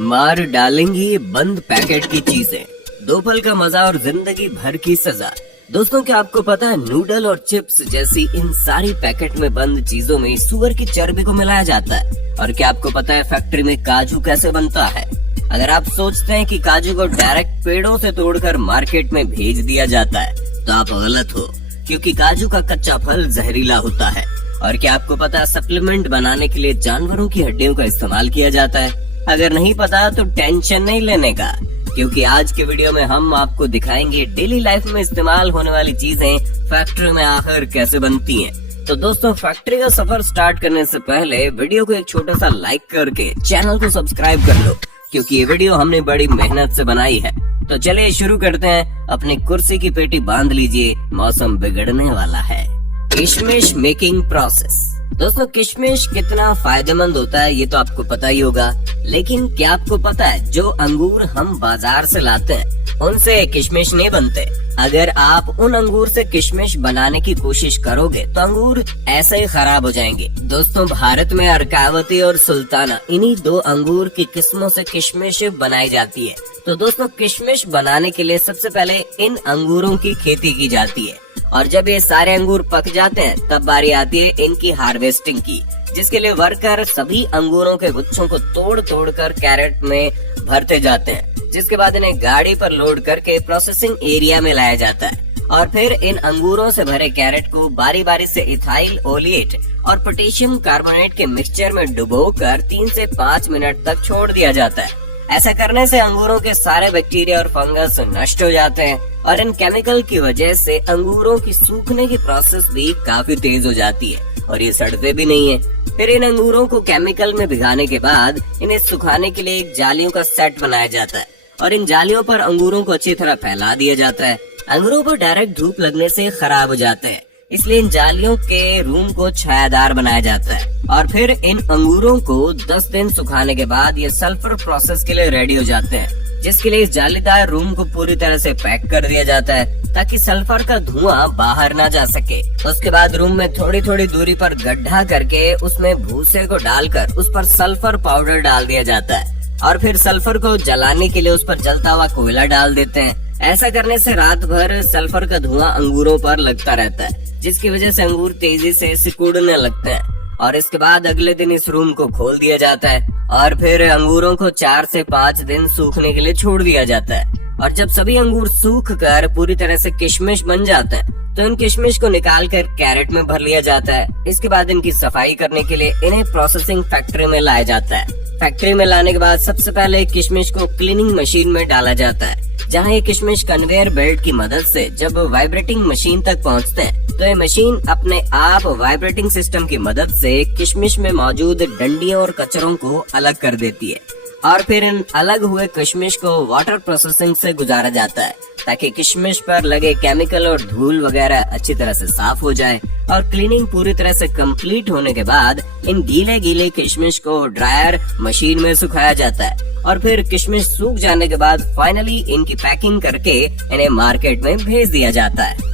मार डालेंगी ये बंद पैकेट की चीजें, 2 पल का मजा और जिंदगी भर की सजा। दोस्तों क्या आपको पता है नूडल और चिप्स जैसी इन सारी पैकेट में बंद चीजों में सुअर की चर्बी को मिलाया जाता है। और क्या आपको पता है फैक्ट्री में काजू कैसे बनता है? अगर आप सोचते हैं कि काजू को डायरेक्ट पेड़ों से तोड़कर मार्केट में भेज दिया जाता है तो आप गलत हो, क्योंकि काजू का कच्चा फल जहरीला होता है। और क्या आपको पता है सप्लीमेंट बनाने के लिए जानवरों की हड्डियों का इस्तेमाल किया जाता है? अगर नहीं पता तो टेंशन नहीं लेने का, क्योंकि आज के वीडियो में हम आपको दिखाएंगे डेली लाइफ में इस्तेमाल होने वाली चीजें फैक्ट्री में आखिर कैसे बनती हैं। तो दोस्तों फैक्ट्री का सफर स्टार्ट करने से पहले वीडियो को एक छोटा सा लाइक करके चैनल को सब्सक्राइब कर लो, क्योंकि ये वीडियो हमने बड़ी मेहनत से बनाई है। तो चलिए शुरू करते हैं। अपनी कुर्सी की पेटी बांध लीजिए, मौसम बिगड़ने वाला है। किशमिश मेकिंग प्रोसेस। दोस्तों किशमिश कितना फायदेमंद होता है ये तो आपको पता ही होगा, लेकिन क्या आपको पता है जो अंगूर हम बाजार से लाते हैं उनसे किशमिश नहीं बनते। अगर आप उन अंगूर से किशमिश बनाने की कोशिश करोगे तो अंगूर ऐसे ही खराब हो जाएंगे। दोस्तों भारत में अर्कावती और सुल्ताना इन्हीं 2 अंगूर की किस्मों से किशमिश बनाई जाती है। तो दोस्तों किशमिश बनाने के लिए सबसे पहले इन अंगूरों की खेती की जाती है, और जब ये सारे अंगूर पक जाते हैं तब बारी आती है इनकी हार्वेस्टिंग की, जिसके लिए वर्कर सभी अंगूरों के गुच्छों को तोड़ तोड़ कर कैरेट में भरते जाते हैं, जिसके बाद इन्हें गाड़ी पर लोड करके प्रोसेसिंग एरिया में लाया जाता है। और फिर इन अंगूरों से भरे कैरेट को बारी बारी से इथाइल ओलिएट और पोटेशियम कार्बोनेट के मिक्सचर में डुबोकर 3 से 5 मिनट तक छोड़ दिया जाता है। ऐसा करने से अंगूरों के सारे बैक्टीरिया और फंगस नष्ट हो जाते हैं, और इन केमिकल की वजह से अंगूरों की सूखने की प्रोसेस भी काफी तेज हो जाती है और ये सड़ते भी नहीं है। फिर इन अंगूरों को केमिकल में भिगाने के बाद इन्हें सुखाने के लिए एक जालियों का सेट बनाया जाता है, और इन जालियों पर अंगूरों को अच्छी तरह फैला दिया जाता है। अंगूरों पर डायरेक्ट धूप लगने से खराब हो जाते हैं, इसलिए इन जालियों के रूम को छायादार बनाया जाता है। और फिर इन अंगूरों को 10 दिन सुखाने के बाद ये सल्फर प्रोसेस के लिए रेडी हो जाते हैं, जिसके लिए इस जालीदार रूम को पूरी तरह से पैक कर दिया जाता है ताकि सल्फर का धुआं बाहर ना जा सके। उसके बाद रूम में थोड़ी थोड़ी दूरी पर गड्ढा करके उसमें भूसे को डालकर उस पर सल्फर पाउडर डाल दिया जाता है, और फिर सल्फर को जलाने के लिए उस पर जलता हुआ कोयला डाल देते हैं। ऐसा करने से रात भर सल्फर का धुआं अंगूरों पर लगता रहता है, जिसकी वजह से अंगूर तेजी से सिकुड़ने लगते हैं। और इसके बाद अगले दिन इस रूम को खोल दिया जाता है, और फिर अंगूरों को 4 से 5 दिन सूखने के लिए छोड़ दिया जाता है। और जब सभी अंगूर सूख कर पूरी तरह से किशमिश बन जाते हैं तो इन किशमिश को निकाल कर कैरेट में भर लिया जाता है। इसके बाद इनकी सफाई करने के लिए इन्हें प्रोसेसिंग फैक्ट्री में लाया जाता है। फैक्ट्री में लाने के बाद सबसे पहले किशमिश को क्लीनिंग मशीन में डाला जाता है, जहाँ ये किशमिश कन्वेयर बेल्ट की मदद से जब वाइब्रेटिंग मशीन तक पहुँचते हैं तो ये मशीन अपने आप वाइब्रेटिंग सिस्टम की मदद से किशमिश में मौजूद डंडियों और कचरों को अलग कर देती है। और फिर इन अलग हुए किशमिश को वाटर प्रोसेसिंग से गुजारा जाता है ताकि किशमिश पर लगे केमिकल और धूल वगैरह अच्छी तरह से साफ हो जाए। और क्लीनिंग पूरी तरह से कंप्लीट होने के बाद इन गीले गीले किशमिश को ड्रायर मशीन में सुखाया जाता है, और फिर किशमिश सूख जाने के बाद फाइनली इनकी पैकिंग करके इन्हें मार्केट में भेज दिया जाता है।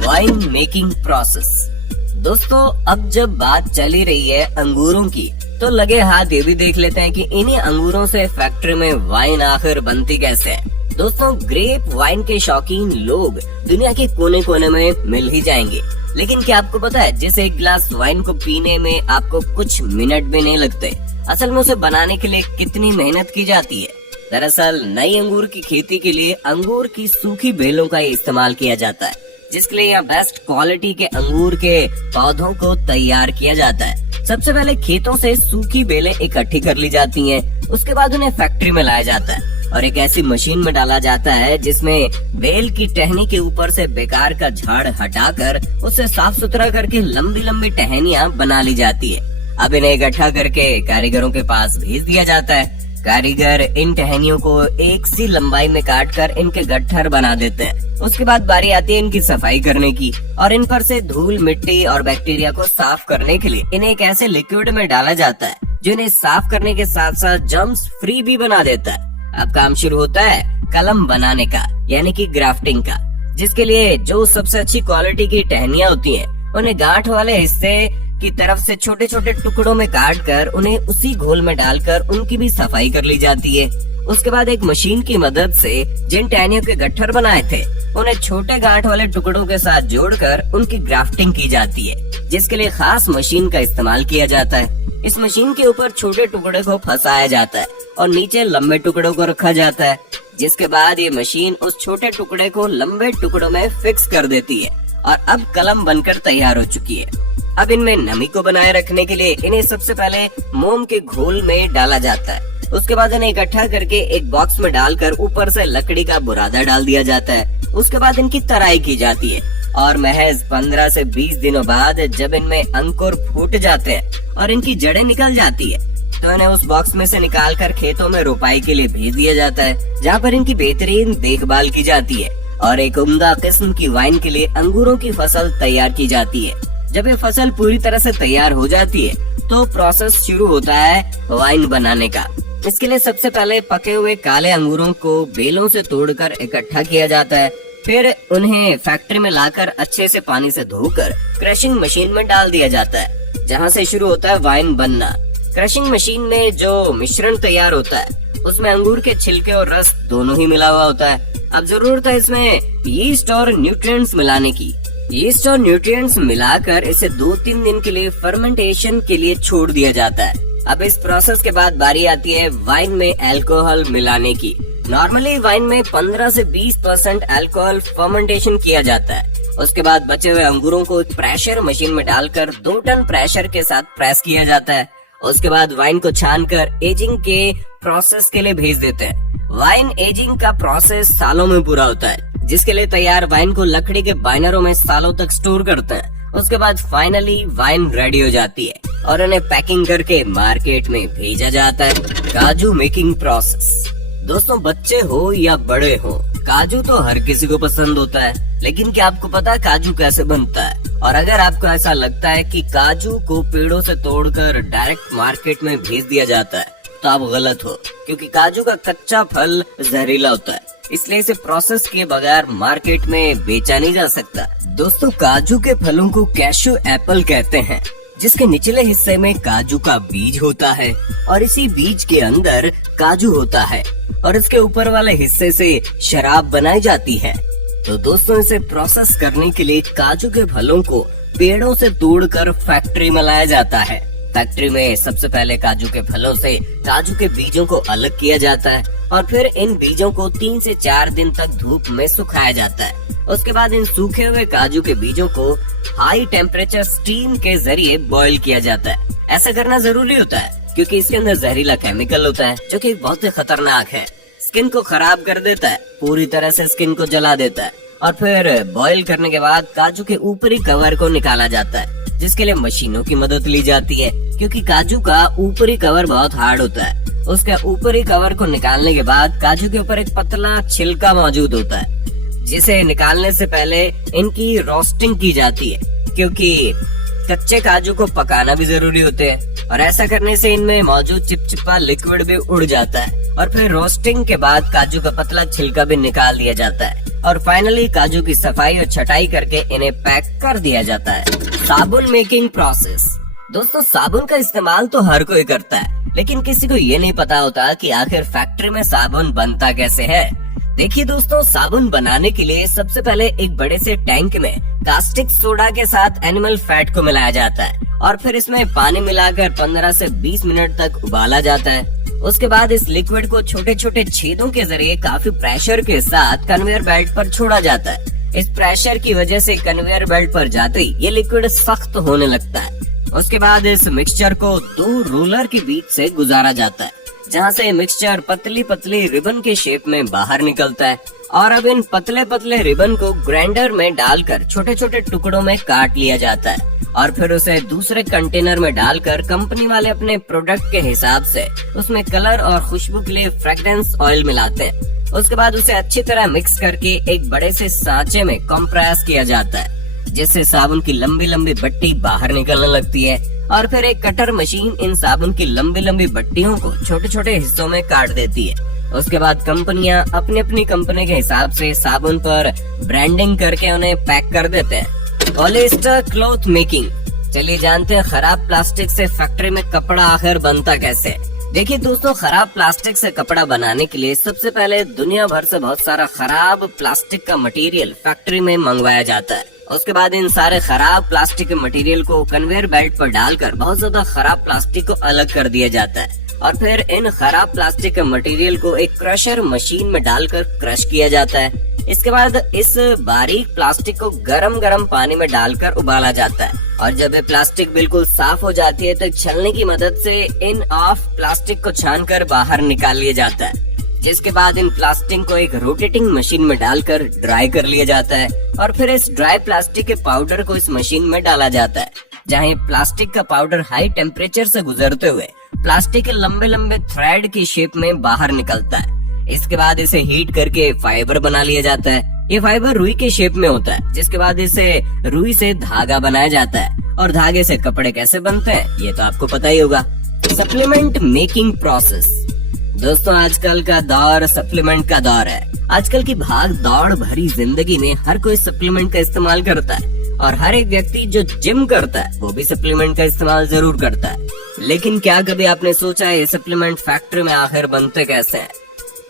Wine making process. दोस्तों अब जब बात चली रही है अंगूरों की तो लगे हाथ ये भी देख लेते हैं कि इन्हीं अंगूरों से फैक्ट्री में वाइन आखिर बनती कैसे है। दोस्तों ग्रेप वाइन के शौकीन लोग दुनिया के कोने कोने में मिल ही जाएंगे, लेकिन क्या आपको पता है जिस एक गिलास वाइन को पीने में आपको कुछ मिनट भी नहीं लगते, असल में उसे बनाने के लिए कितनी मेहनत की जाती है। दरअसल नई अंगूर की खेती के लिए अंगूर की सूखी बेलों का इस्तेमाल किया जाता है, जिसके लिए यहाँ बेस्ट क्वालिटी के अंगूर के पौधों को तैयार किया जाता है। सबसे पहले खेतों से सूखी बेलें इकट्ठी कर ली जाती हैं, उसके बाद उन्हें फैक्ट्री में लाया जाता है और एक ऐसी मशीन में डाला जाता है जिसमें बेल की टहनी के ऊपर से बेकार का झाड़ हटाकर उसे साफ सुथरा करके लंबी लंबी टहनियां बना ली जाती है। अब इन्हें इकट्ठा करके कारीगरों के पास भेज दिया जाता है। कारीगर इन टहनियों को एक सी लंबाई में काटकर इनके गट्ठर बना देते हैं। उसके बाद बारी आती है इनकी सफाई करने की, और इन पर से धूल मिट्टी और बैक्टीरिया को साफ करने के लिए इन्हें एक ऐसे लिक्विड में डाला जाता है जो इन्हें साफ करने के साथ साथ जर्म्स फ्री भी बना देता है। अब काम शुरू होता है कलम बनाने का, यानी कि ग्राफ्टिंग का, जिसके लिए जो सबसे अच्छी क्वालिटी की टहनियां होती हैं उन्हें गांठ वाले हिस्से की तरफ से छोटे छोटे टुकड़ों में काट कर उन्हें उसी घोल में डालकर उनकी भी सफाई कर ली जाती है। उसके बाद एक मशीन की मदद से जिन टहनियों के गट्ठर बनाए थे उन्हें छोटे गांठ वाले टुकड़ों के साथ जोड़कर उनकी ग्राफ्टिंग की जाती है, जिसके लिए खास मशीन का इस्तेमाल किया जाता है। इस मशीन के ऊपर छोटे टुकड़े को फंसाया जाता है और नीचे लंबे टुकड़ों को रखा जाता है, जिसके बाद ये मशीन उस छोटे टुकड़े को लंबे टुकड़ों में फिक्स कर देती है और अब कलम बनकर तैयार हो चुकी है। अब इनमें नमी को बनाए रखने के लिए इन्हें सबसे पहले मोम के घोल में डाला जाता है। उसके बाद इन्हें इकट्ठा करके एक बॉक्स में डालकर ऊपर से लकड़ी का बुरादा डाल दिया जाता है। उसके बाद इनकी तराई की जाती है और महज 15 से 20 दिनों बाद जब इनमें अंकुर फूट जाते हैं और इनकी जड़ें निकल जाती है तो इन्हें उस बॉक्स में से निकाल कर खेतों में रोपाई के लिए भेज दिया जाता है, जहाँ पर इनकी बेहतरीन देखभाल की जाती है और एक उम्दा किस्म की वाइन के लिए अंगूरों की फसल तैयार की जाती है। जब ये फसल पूरी तरह से तैयार हो जाती है तो प्रोसेस शुरू होता है वाइन बनाने का। इसके लिए सबसे पहले पके हुए काले अंगूरों को बेलों से तोड़कर इकट्ठा किया जाता है, फिर उन्हें फैक्ट्री में लाकर अच्छे से पानी से धोकर क्रशिंग मशीन में डाल दिया जाता है, जहाँ से शुरू होता है वाइन बनना। क्रशिंग मशीन में जो मिश्रण तैयार होता है उसमें अंगूर के छिलके और रस दोनों ही मिला हुआ होता है। अब जरूरत है इसमें यीस्ट और न्यूट्रिएंट्स मिलाने की। यीस्ट और न्यूट्रिएंट्स मिलाकर इसे 2-3 दिन के लिए फर्मेंटेशन के लिए छोड़ दिया जाता है। अब इस प्रोसेस के बाद बारी आती है वाइन में अल्कोहल मिलाने की। नॉर्मली वाइन में 15 से 20% अल्कोहल फर्मेंटेशन किया जाता है। उसके बाद बचे हुए अंगूरों को एक प्रेशर मशीन में डालकर 2 टन प्रेशर के साथ प्रेस किया जाता है। उसके बाद वाइन को छानकर एजिंग के प्रोसेस के लिए भेज देते हैं। वाइन एजिंग का प्रोसेस सालों में पूरा होता है, जिसके लिए तैयार वाइन को लकड़ी के बाइनरों में सालों तक स्टोर करते हैं। उसके बाद फाइनली वाइन रेडी हो जाती है और उन्हें पैकिंग करके मार्केट में भेजा जाता है। काजू मेकिंग प्रोसेस। दोस्तों, बच्चे हो या बड़े हो, काजू तो हर किसी को पसंद होता है, लेकिन क्या आपको पता है काजू कैसे बनता है? और अगर आपको ऐसा लगता है कि काजू को पेड़ों से तोड़कर डायरेक्ट मार्केट में भेज दिया जाता है तो आप गलत हो, क्योंकि काजू का कच्चा फल जहरीला होता है, इसलिए इसे प्रोसेस किए बगैर मार्केट में बेचा नहीं जा सकता। दोस्तों, काजू के फलों को कैशू एप्पल कहते हैं, जिसके निचले हिस्से में काजू का बीज होता है और इसी बीज के अंदर काजू होता है और इसके ऊपर वाले हिस्से से शराब बनाई जाती है। तो दोस्तों, इसे प्रोसेस करने के लिए काजू के फलों को पेड़ों से तोड़कर फैक्ट्री में लाया जाता है। फैक्ट्री में सबसे पहले काजू के फलों से काजू के बीजों को अलग किया जाता है और फिर इन बीजों को 3 से 4 दिन तक धूप में सुखाया जाता है। उसके बाद इन सूखे हुए काजू के बीजों को हाई टेम्परेचर स्टीम के जरिए बॉईल किया जाता है। ऐसा करना जरूरी होता है क्योंकि इसके अंदर जहरीला केमिकल होता है जो कि बहुत ही खतरनाक है। स्किन को खराब कर देता है, पूरी तरह से स्किन को जला देता है। और फिर बॉईल करने के बाद काजू के ऊपरी कवर को निकाला जाता है, जिसके लिए मशीनों की मदद ली जाती है, क्योंकि काजू का ऊपरी कवर बहुत हार्ड होता है। उसके ऊपरी कवर को निकालने के बाद काजू के ऊपर एक पतला छिलका मौजूद होता है, जिसे निकालने से पहले इनकी रोस्टिंग की जाती है, क्योंकि कच्चे काजू को पकाना भी जरूरी होते हैं और ऐसा करने से इनमें मौजूद चिपचिपा लिक्विड भी उड़ जाता है। और फिर रोस्टिंग के बाद काजू का पतला छिलका भी निकाल दिया जाता है और फाइनली काजू की सफाई और छटाई करके इन्हें पैक कर दिया जाता है। साबुन मेकिंग प्रोसेस। दोस्तों, साबुन का इस्तेमाल तो हर कोई करता है, लेकिन किसी को ये नहीं पता होता कि आखिर फैक्ट्री में साबुन बनता कैसे है। देखिए दोस्तों, साबुन बनाने के लिए सबसे पहले एक बड़े से टैंक में कास्टिक सोडा के साथ एनिमल फैट को मिलाया जाता है और फिर इसमें पानी मिलाकर 15 से 20 मिनट तक उबाला जाता है। उसके बाद इस लिक्विड को छोटे छोटे छेदों के जरिए काफी प्रेशर के साथ कन्वेयर बेल्ट पर छोड़ा जाता है। इस प्रेशर की वजह से कन्वेयर बेल्ट पर जाते ही ये लिक्विड सख्त होने लगता है। उसके बाद इस मिक्सचर को 2 रोलर के बीच से गुजारा जाता है, जहाँ से मिक्सचर पतली पतली रिबन के शेप में बाहर निकलता है और अब इन पतले पतले रिबन को ग्राइंडर में डालकर छोटे छोटे टुकड़ों में काट लिया जाता है और फिर उसे दूसरे कंटेनर में डालकर कंपनी वाले अपने प्रोडक्ट के हिसाब से उसमें कलर और खुशबू के लिए फ्रेग्रेंस ऑयल मिलाते हैं। उसके बाद उसे अच्छी तरह मिक्स करके एक बड़े से सांचे में कंप्रेस किया जाता है, जिससे साबुन की लंबी लंबी बट्टी बाहर निकलने लगती है और फिर एक कटर मशीन इन साबुन की लंबी लंबी बट्टियों को छोटे छोटे हिस्सों में काट देती है। उसके बाद कंपनियां अपनी अपनी कंपनी के हिसाब से साबुन पर ब्रांडिंग करके उन्हें पैक कर देते हैं। Polyester cloth making. चलिए जानते हैं खराब प्लास्टिक से फैक्ट्री में कपड़ा आखिर बनता कैसे। देखिए दोस्तों, खराब प्लास्टिक से कपड़ा बनाने के लिए सबसे पहले दुनिया भर से बहुत सारा खराब प्लास्टिक का मटेरियल फैक्ट्री में मंगवाया जाता है। उसके बाद इन सारे खराब प्लास्टिक के मटेरियल को कन्वेयर बेल्ट पर डालकर बहुत ज्यादा खराब प्लास्टिक को अलग कर दिया जाता है और फिर इन खराब प्लास्टिक के मटेरियल को एक क्रशर मशीन में डालकर क्रश किया जाता है। इसके बाद इस बारीक प्लास्टिक को गरम गरम पानी में डालकर उबाला जाता है और जब ये प्लास्टिक बिल्कुल साफ हो जाती है तो एक छलनी की मदद से इन ऑफ प्लास्टिक को छानकर बाहर निकाल लिया जाता है, जिसके बाद इन प्लास्टिक को एक रोटेटिंग मशीन में डालकर ड्राई कर लिया जाता है और फिर इस ड्राई प्लास्टिक के पाउडर को इस मशीन में डाला जाता है, जहाँ प्लास्टिक का पाउडर हाई टेम्परेचर से गुजरते हुए प्लास्टिक के लंबे लंबे थ्रेड की शेप में बाहर निकलता है। इसके बाद इसे हीट करके फाइबर बना लिया जाता है। ये फाइबर रुई के शेप में होता है, जिसके बाद इसे रुई से धागा बनाया जाता है और धागे से कपड़े कैसे बनते हैं ये तो आपको पता ही होगा। Supplement making process. दोस्तों, आजकल का दौर सप्लीमेंट का दौर है। आजकल की भाग दौड़ भरी जिंदगी में हर कोई सप्लीमेंट का इस्तेमाल करता है और हर एक व्यक्ति जो जिम करता है वो भी सप्लीमेंट का इस्तेमाल जरूर करता है। लेकिन क्या कभी आपने सोचा है ये सप्लीमेंट फैक्ट्री में आखिर बनते कैसे हैं?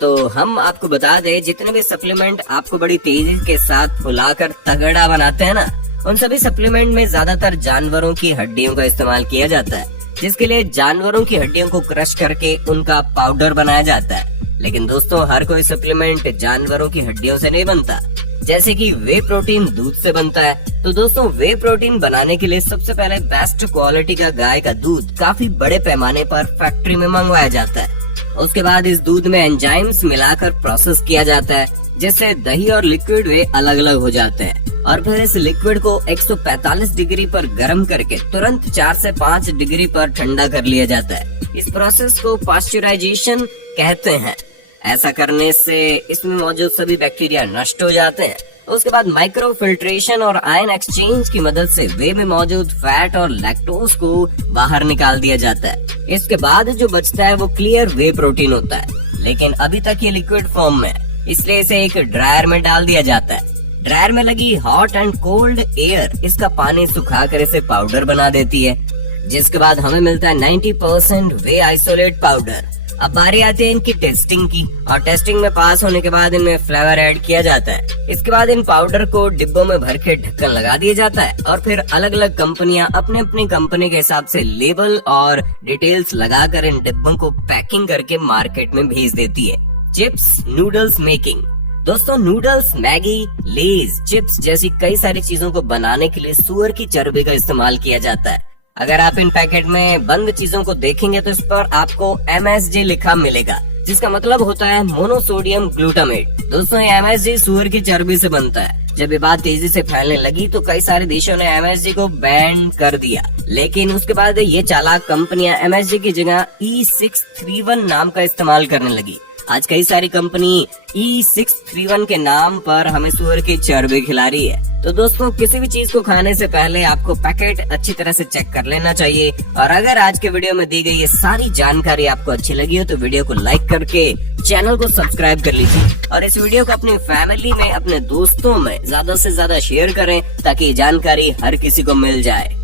तो हम आपको बता दें, जितने भी सप्लीमेंट आपको बड़ी तेजी के साथ फुलाकर तगड़ा बनाते हैं ना, उन सभी सप्लीमेंट में ज्यादातर जानवरों की हड्डियों का इस्तेमाल किया जाता है, जिसके लिए जानवरों की हड्डियों को क्रश करके उनका पाउडर बनाया जाता है। लेकिन दोस्तों, हर कोई सप्लीमेंट जानवरों की हड्डियों से नहीं बनता। जैसे कि वे प्रोटीन दूध से बनता है। तो दोस्तों, वे प्रोटीन बनाने के लिए सबसे पहले बेस्ट क्वालिटी का गाय का दूध काफी बड़े पैमाने पर फैक्ट्री में मंगवाया जाता है। उसके बाद इस दूध में एंजाइम्स मिलाकर प्रोसेस किया जाता है, जिससे दही और लिक्विड वे अलग अलग हो जाते हैं और फिर इस लिक्विड को 145 डिग्री पर गर्म करके तुरंत 4 से 5 डिग्री पर ठंडा कर लिया जाता है। इस प्रोसेस को पास्चराइजेशन कहते हैं। ऐसा करने से इसमें मौजूद सभी बैक्टीरिया नष्ट हो जाते हैं। उसके बाद माइक्रो फिल्ट्रेशन और आयन एक्सचेंज की मदद से वे में मौजूद फैट और लैक्टोज को बाहर निकाल दिया जाता है। इसके बाद जो बचता है वो क्लियर वे प्रोटीन होता है, लेकिन अभी तक ये लिक्विड फॉर्म में, इसलिए इसे एक ड्रायर में डाल दिया जाता है। ड्रायर में लगी हॉट एंड कोल्ड एयर इसका पानी सुखाकर इसे पाउडर बना देती है, जिसके बाद हमें मिलता है 90% वे आइसोलेट पाउडर। अब बारी आती है इनकी टेस्टिंग की और टेस्टिंग में पास होने के बाद इनमें फ्लेवर ऐड किया जाता है। इसके बाद इन पाउडर को डिब्बों में भर के ढक्कन लगा दिया जाता है और फिर अलग अलग कंपनियां अपने अपनी कंपनी के हिसाब से लेबल और डिटेल्स लगाकर इन डिब्बों को पैकिंग करके मार्केट में भेज देती है। Chips noodles making. दोस्तों, नूडल्स, मैगी, लेज, चिप्स जैसी कई सारी चीजों को बनाने के लिए सुअर की चर्बी का इस्तेमाल किया जाता है। अगर आप इन पैकेट में बंद चीजों को देखेंगे तो इस पर आपको MSG लिखा मिलेगा, जिसका मतलब होता है मोनोसोडियम ग्लूटामेट। दोस्तों, ये MSG सुअर की चर्बी से बनता है। जब ये बात तेजी से फैलने लगी तो कई सारे देशों ने MSG को बैन कर दिया, लेकिन उसके बाद ये चालाक कंपनियां MSG की जगह E631 नाम का इस्तेमाल करने लगी। आज कई सारी कंपनी E631 के नाम पर हमें सुअर की चर्बी खिला रही है। तो दोस्तों, किसी भी चीज को खाने से पहले आपको पैकेट अच्छी तरह से चेक कर लेना चाहिए। और अगर आज के वीडियो में दी गई ये सारी जानकारी आपको अच्छी लगी हो तो वीडियो को लाइक करके चैनल को सब्सक्राइब कर लीजिए और इस वीडियो को अपनी फैमिली में, अपने दोस्तों में ज्यादा से ज्यादा शेयर करें ताकि ये जानकारी हर किसी को मिल जाए।